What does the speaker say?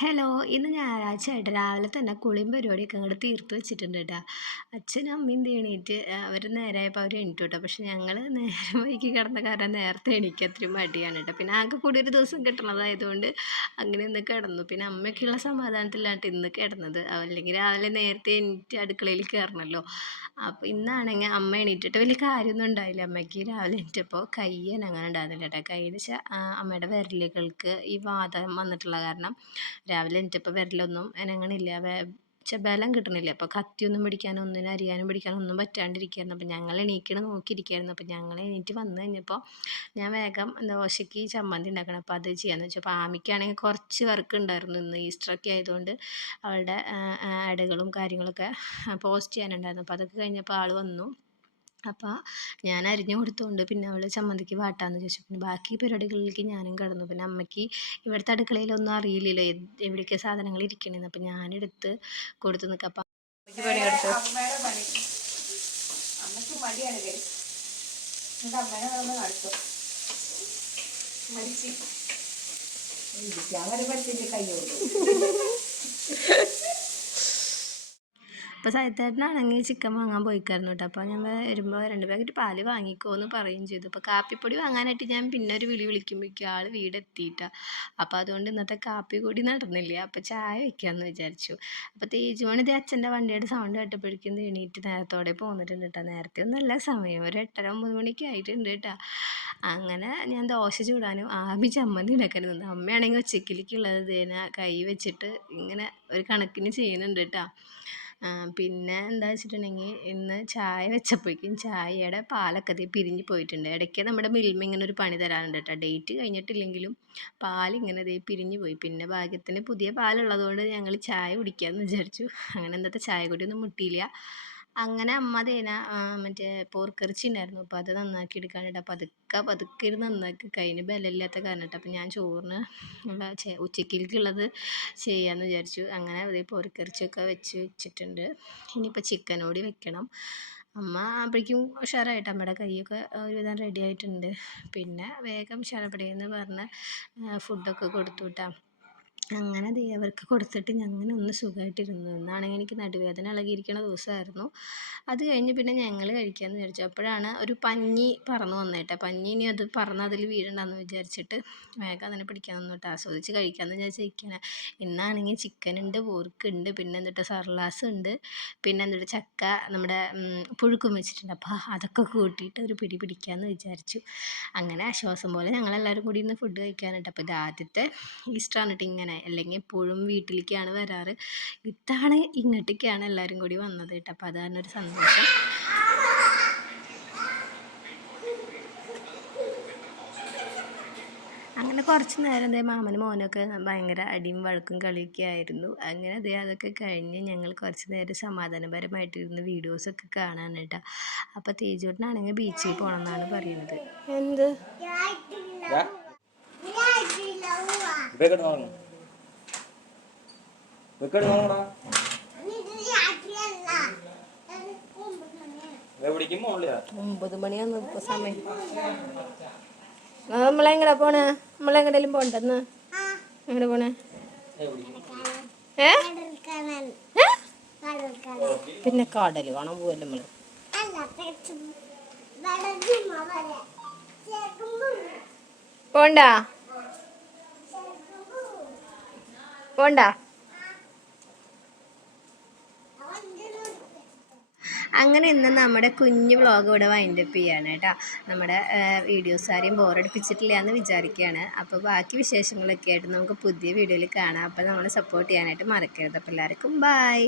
Hello, ഇന്ന് ഞായറാഴ്ചയായിട്ട് രാവിലെ തന്നെ കുളിയും പരിപാടിയൊക്കെ അങ്ങോട്ട് തീർത്ത് വെച്ചിട്ടുണ്ട് കേട്ടോ. അച്ഛനും അമ്മയും ദേ എണീറ്റ് അവർ നേരമായപ്പോൾ അവർ എണീറ്റു കേട്ടോ. പക്ഷെ ഞങ്ങൾ നേരം വൈകി കിടന്ന കാരണം നേരത്തെ എണീക്കാൻ അത്രയും മടിയാണ് കേട്ടോ. പിന്നെ ആകെ കൂടി ഒരു ദിവസം കിട്ടണതായതുകൊണ്ട് അങ്ങനെ ഇന്ന് കിടന്നു. പിന്നെ അമ്മയ്ക്കുള്ള സമാധാനത്തിലാണ് ഇന്ന് കിടന്നത്. അല്ലെങ്കിൽ രാവിലെ നേരത്തെ എണീറ്റ് അടുക്കളയിൽ കയറണമല്ലോ. അപ്പോൾ ഇന്നാണെങ്കിൽ അമ്മ എണീറ്റിട്ട് വലിയ കാര്യമൊന്നും ഉണ്ടായില്ല. അമ്മയ്ക്ക് രാവിലെ എണീറ്റപ്പോൾ കൈ അങ്ങനെ ഉണ്ടായിരുന്നില്ല കേട്ടോ. കയ്യിൽ വെച്ചാൽ അമ്മയുടെ വിരലുകൾക്ക് ഈ വാതം വന്നിട്ടുള്ള കാരണം രാവിലെ എണീറ്റപ്പോൾ വിരലൊന്നും അനങ്ങണില്ല. ബലം കിട്ടണില്ല. അപ്പോൾ കത്തിയൊന്നും പിടിക്കാനോ ഒന്നിനും അരിയാനും പിടിക്കാനും ഒന്നും പറ്റാണ്ടിരിക്കുകയായിരുന്നു. അപ്പോൾ ഞങ്ങൾ എണീക്കണ നോക്കിയിരിക്കുകയായിരുന്നു. അപ്പോൾ ഞങ്ങൾ എണീറ്റ് വന്നു കഴിഞ്ഞപ്പോൾ ഞാൻ വേഗം ദോശയ്ക്ക് ചമ്മന്തി ഉണ്ടാക്കണം. അപ്പോൾ അത് ചെയ്യാമെന്ന് വെച്ചു. അപ്പോൾ ആമിക്കാണെങ്കിൽ കുറച്ച് വർക്ക് ഉണ്ടായിരുന്നു. ഇന്ന് ഈസ്റ്ററൊക്കെ ആയതുകൊണ്ട് അവളുടെ ആഡുകളും കാര്യങ്ങളൊക്കെ പോസ്റ്റ് ചെയ്യാനുണ്ടായിരുന്നു. അപ്പോൾ അതൊക്കെ കഴിഞ്ഞപ്പോൾ ആൾ വന്നു. അപ്പോൾ ഞാൻ അരിഞ്ഞു കൊടുത്തുകൊണ്ട് പിന്നെ അവൾ ചമ്മന്തിക്ക് വാട്ടാന്ന് ചോദിച്ചു. പിന്നെ ബാക്കി പരിപാടികളിലേക്ക് ഞാനും കിടന്നു. പിന്നെ അമ്മയ്ക്ക് ഇവിടുത്തെ അടുക്കളയിലൊന്നും അറിയില്ലല്ലോ എവിടെയൊക്കെ സാധനങ്ങൾ ഇരിക്കണേന്ന്. അപ്പം ഞാനെടുത്ത് കൊടുത്ത് നിൽക്കാം. അപ്പം അപ്പോൾ സൈത്തേട്ടനാണെങ്കിൽ ചിക്കൻ വാങ്ങാൻ പോയിക്കായിരുന്നു കേട്ടോ. അപ്പോൾ ഞാൻ വരുമ്പോൾ 2 പാക്കറ്റ് പാല് വാങ്ങിക്കോ എന്ന് പറയുകയും ചെയ്തു. അപ്പോൾ കാപ്പിപ്പൊടി വാങ്ങാനായിട്ട് ഞാൻ പിന്നെ ഒരു വിളിക്കുമ്പോഴേക്കും ആൾ വീടെത്തിയിട്ടാണ്. അപ്പോൾ അതുകൊണ്ട് ഇന്നത്തെ കാപ്പി കൂടി നടന്നില്ല. അപ്പോൾ ചായ വെക്കാമെന്ന് വിചാരിച്ചു. അപ്പോൾ തേജുമോൻ ഇത് അച്ഛൻ്റെ വണ്ടിയുടെ സൗണ്ട് കേട്ടപ്പോഴേക്കും എണീറ്റ് നേരത്തോടെ പോന്നിട്ടുണ്ട് കേട്ടോ. നേരത്തെ ഒന്നുമല്ല, സമയം ഒരു 8:30 9 മണിക്ക് ആയിട്ടുണ്ട് കേട്ടോ. അങ്ങനെ ഞാൻ ദോശ ചൂടാനും ആമി ചമ്മന്തി ഉണ്ടാക്കാനും നിന്നു. അമ്മയാണെങ്കിൽ ഉച്ചക്കിലേക്കുള്ളത് ഇതിനെ കൈ വെച്ചിട്ട് ഇങ്ങനെ ഒരു കണക്കിന് ചെയ്യുന്നുണ്ട് കേട്ടോ. പിന്നെ എന്താ വെച്ചിട്ടുണ്ടെങ്കിൽ ഇന്ന് ചായ വെച്ചപ്പോഴേക്കും ചായയുടെ പാലൊക്കെ പിരിഞ്ഞ് പോയിട്ടുണ്ട്. ഇടയ്ക്ക് നമ്മുടെ മിൽമ ഇങ്ങനെ ഒരു പണി തരാറുണ്ട് കേട്ടോ. ഡേറ്റ് കഴിഞ്ഞിട്ടില്ലെങ്കിലും പാലിങ്ങനെ പിരിഞ്ഞ് പോയി. പിന്നെ ഭാഗ്യത്തിന് പുതിയ പാലുള്ളതുകൊണ്ട് ഞങ്ങൾ ചായ കുടിക്കാമെന്ന് വിചാരിച്ചു. അങ്ങനെ ഇന്നത്തെ ചായ കൂടിയൊന്നും മുട്ടിയില്ല. അങ്ങനെ അമ്മ മറ്റേ പോർക്കിറച്ചി ഉണ്ടായിരുന്നു. അപ്പോൾ അത് നന്നാക്കി എടുക്കാനായിട്ട് പതുക്കെ ഇരുന്ന് നന്നാക്കി കയ്യിന് ബലമില്ലാത്ത കാരണം കേട്ടോ. അപ്പോൾ ഞാൻ ചോറിന് ഉച്ചക്കിലേക്കുള്ളത് ചെയ്യാമെന്ന് വിചാരിച്ചു. അങ്ങനെ അതേ പോർക്കിറച്ചിയൊക്കെ വെച്ചിട്ടുണ്ട്. ഇനിയിപ്പോൾ ചിക്കൻ കൂടി വെക്കണം. അമ്മ അപ്പോഴേക്കും ഉഷാറായിട്ട് അമ്മയുടെ കൈയൊക്കെ ഒരുവിധം റെഡി ആയിട്ടുണ്ട്. പിന്നെ വേഗം ശരപടിയെന്ന് പറഞ്ഞ് ഫുഡൊക്കെ കൊടുത്തു വിട്ടാം. അങ്ങനെ അവർക്ക് കൊടുത്തിട്ട് ഞങ്ങനെ ഒന്ന് സുഖമായിട്ടിരുന്നു. ഇന്നാണെങ്കിൽ എനിക്ക് നടുവേദന ഇളകിയിരിക്കുന്ന ദിവസമായിരുന്നു. അത് കഴിഞ്ഞ് പിന്നെ ഞങ്ങൾ കഴിക്കാമെന്ന് വിചാരിച്ചു. അപ്പോഴാണ് ഒരു പഞ്ഞി പറന്ന് വന്നേട്ടോ. പഞ്ഞി ഇനി അത് പറന്ന് അതിൽ വീഴണ്ടെന്ന് വിചാരിച്ചിട്ട് വേഗം അതിനെ പിടിക്കാൻ നിന്നിട്ട് ആസ്വദിച്ച് കഴിക്കാമെന്ന് വിചാരിച്ചിരിക്കണേ. ഇന്നാണെങ്കിൽ ചിക്കൻ ഉണ്ട്, പോർക്കുണ്ട്, പിന്നെ എന്നിട്ട് സർലാസ് ഉണ്ട്, പിന്നെ എന്നിട്ട് ചക്ക നമ്മുടെ പുഴുക്കും വെച്ചിട്ടുണ്ട്. അപ്പോൾ അതൊക്കെ കൂട്ടിയിട്ട് ഒരു പിടി പിടിക്കാമെന്ന് വിചാരിച്ചു. അങ്ങനെ ആശ്വാസം പോലെ ഞങ്ങളെല്ലാവരും കൂടി ഇന്ന് ഫുഡ് കഴിക്കാനായിട്ട്. അപ്പോൾ ഇത് ആദ്യത്തെ ഈസ്റ്ററാണ് കേട്ടോ. ഇങ്ങനെ അല്ലെങ്കിൽ എപ്പോഴും വീട്ടിലേക്കാണ് വരാറ്. ഇത്തവണ ഇങ്ങോട്ടേക്കാണ് എല്ലാവരും കൂടി വന്നത് കേട്ടോ. അപ്പോൾ അതാണ് ഒരു സന്തോഷം. അങ്ങനെ കുറച്ച് നേരം മാമനും മോനൊക്കെ ഭയങ്കര അടിയും വഴക്കും കളിയൊക്കെ ആയിരുന്നു. അങ്ങനെ അതൊക്കെ കഴിഞ്ഞ് ഞങ്ങൾ കുറച്ച് നേരം സമാധാനപരമായിട്ടിരുന്ന് വീഡിയോസൊക്കെ കാണാൻ കേട്ടോ. അപ്പോൾ തേജുവേട്ടനാണെങ്കിൽ ബീച്ചിൽ പോകണം എന്നാണ് പറയുന്നത്. എന്ത് നോക്കടാ 9 മണിയാന്ന് ഇപ്പോൾ സമയം. നമ്മളെങ്ങടാ പോണേ? നമ്മളെങ്ങടേലും പോണ്ടെന്ന് എങ്ങനെ പോണേ? പിന്നെ കടൽ കാണാൻ പോവല്ലേ നമ്മള്? പോണ്ടാ പോണ്ടാ. അങ്ങനെ ഇന്ന് നമ്മുടെ കുഞ്ഞു വ്ളോഗ് ഇവിടെ വൈൻഡപ്പ് ചെയ്യാണ് കേട്ടോ. നമ്മുടെ വീഡിയോസ് ആരെയും ബോറടിപ്പിച്ചിട്ടില്ല എന്ന് വിചാരിക്കുകയാണ്. അപ്പോൾ ബാക്കി വിശേഷങ്ങളൊക്കെ ആയിട്ട് നമുക്ക് പുതിയ വീഡിയോയിൽ കാണാം. അപ്പോൾ നമ്മളെ സപ്പോർട്ട് ചെയ്യാനായിട്ട് മറക്കരുത്. അപ്പോൾ എല്ലാവർക്കും ബൈ.